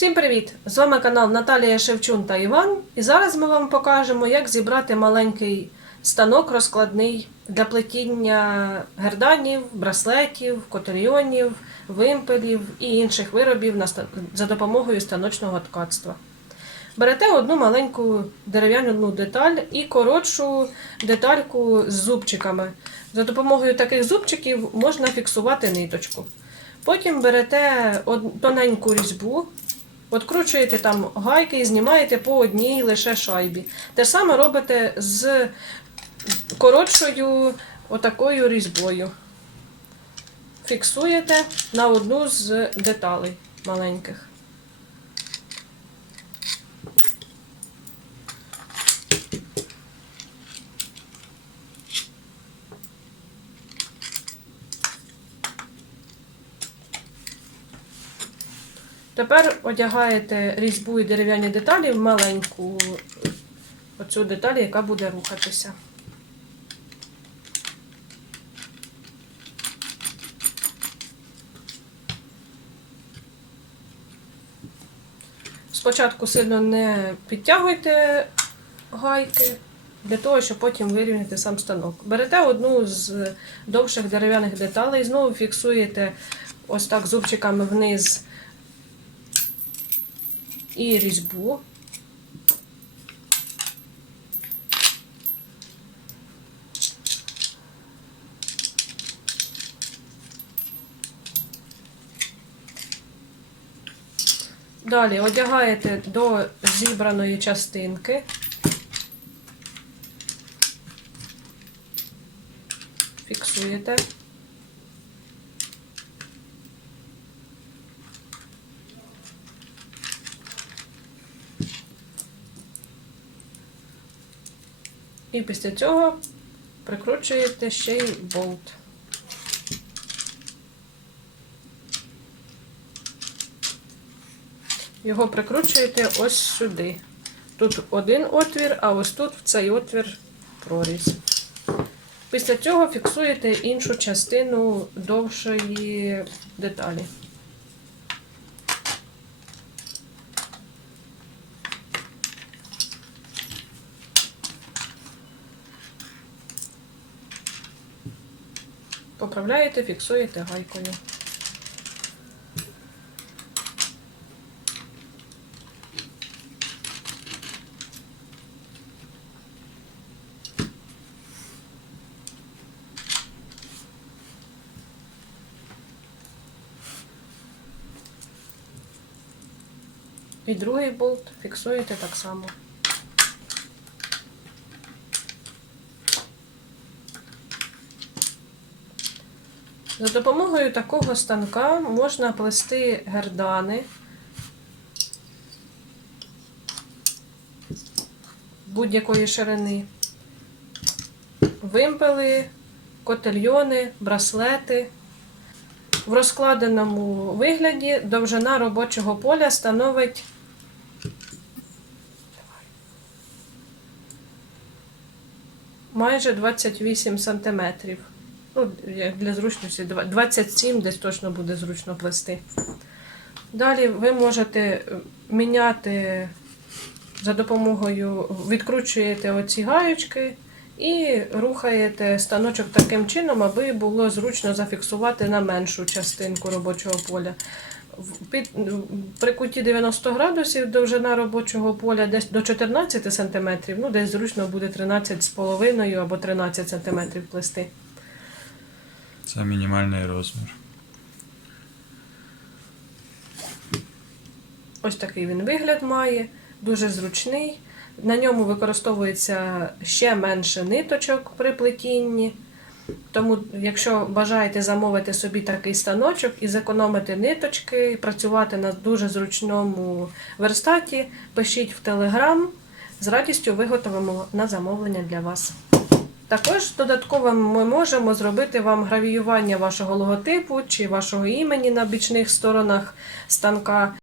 Всім привіт! З вами канал Наталія Шевчун та Іван. І зараз ми вам покажемо, як зібрати маленький станок розкладний для плетіння герданів, браслетів, котельйонів, вимпелів і інших виробів за допомогою станочного ткацтва. Берете одну маленьку дерев'яну деталь і коротшу детальку з зубчиками. За допомогою таких зубчиків можна фіксувати ниточку. Потім берете тоненьку різьбу, Откручуєте там гайки і знімаєте по одній лише шайбі. Те ж саме робите з коротшою отакою різьбою. Фіксуєте на одну з деталей маленьких. Тепер одягаєте різьбу і дерев'яні деталі в маленьку оцю деталь, яка буде рухатися. Спочатку сильно не підтягуйте гайки для того, щоб потім вирівняти сам станок. Берете одну з довших дерев'яних деталей, знову фіксуєте ось так зубчиками вниз і різьбу. Далі одягаєте до зібраної частинки. Фіксуєте. І після цього прикручуєте ще й болт. Його прикручуєте ось сюди. Тут один отвір, а ось тут в цей отвір проріз. Після цього фіксуєте іншу частину довшої деталі. Поправляєте, фіксуєте гайкою. І другий болт фіксуєте так само. За допомогою такого станка можна плести гердани будь-якої ширини, вимпели, котельйони, браслети. В розкладеному вигляді довжина робочого поля становить майже 28 сантиметрів. Ну, для зручності, два- 27 десь точно буде зручно плести. Далі ви можете е, міняти за допомогою, відкручуєте оці гаючки і рухаєте станочок таким чином, аби було зручно зафіксувати на меншу частинку робочого поля. Під, при куті 90 градусів довжина робочого поля десь до 14 см, ну десь зручно буде 13,5 або 13 см плести. Це мінімальний розмір. Ось такий він вигляд має, дуже зручний. На ньому використовується ще менше ниточок при плетінні. Тому, якщо бажаєте замовити собі такий станочок і зекономити ниточки, і працювати на дуже зручному верстаті, пишіть в Телеграм. З радістю виготовимо на замовлення для вас. Також додатково ми можемо зробити вам гравіювання вашого логотипу чи вашого імені на бічних сторонах станка.